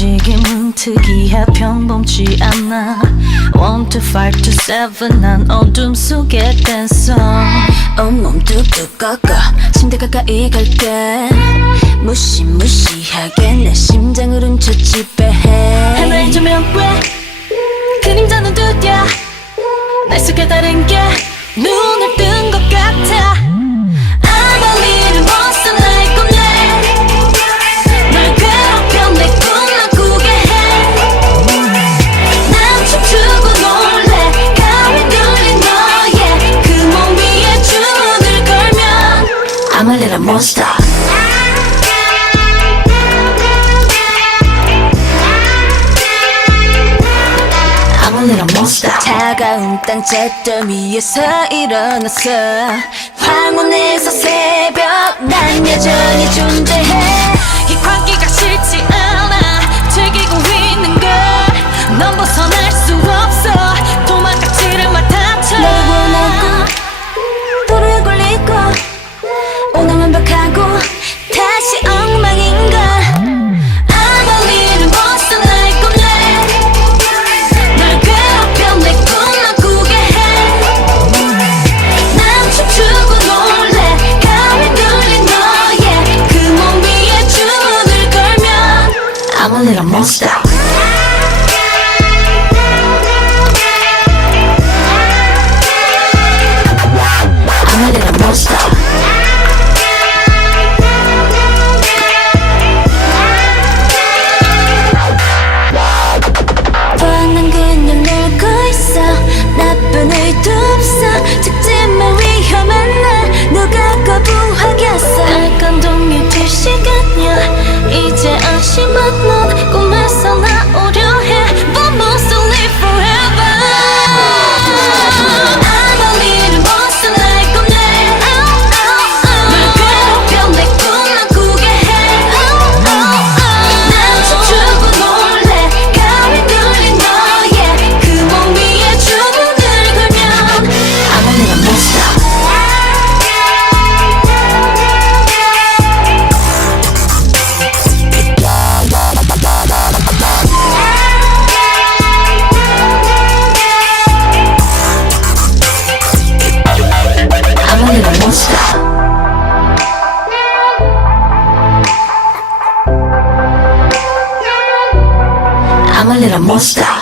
움직임은 특이해 평범치 않아 1, 2, 5, 2, 7 난 어둠 속의 댄서 온몸 뚝뚝 꺾어 침대 가까이 갈게 무시무시하게 내 심장을 훔쳐 지배해 하나의 조명 왜 그림자는 두드려 날 속에 다른 게 눈을 뜬 것 같아 I'm a little monster like 꿈내 널 괴롭혀 내 꿈만 꾸게 해난 춤추고 놀래 가위 눌린 너의 그 몸 위에 주문을 걸면 I'm a little monster 차가운 땅platform 위에서 일어났어 황혼에서 새벽 난 여전히 존재해 이 광기가 싫지 않아 즐기고 있는 걸 넌 벗어날 수 없어 도망가지를 마 다쳐 널 원하고 도로에 걸리고 오늘 완벽하고 다시 엉망인걸 I'm a little monster like 꿈내 널 괴롭혀 내 꿈만 꾸게 해난 춤추고 놀래 가위 눌린 너의 그 몸 위에 주문을 걸면 I'm a little monster I'm a little monster 뻔한 그냥 놀고 있어 나쁜 의도 없어 직진만 위험한 날 누가 거부하겠어 알감동이 될 시간이야 이제 안심한 넌 꿈에서 나오려 해 But must live forever I'm a little monster like 꿈내 널 괴롭혀 내 꿈만 꾸게 해난 춤추고 놀래 가위 눌린 너의 그 몸 위에 주문을 걸면 I'm a little monster I'm a little monster I'm a little monster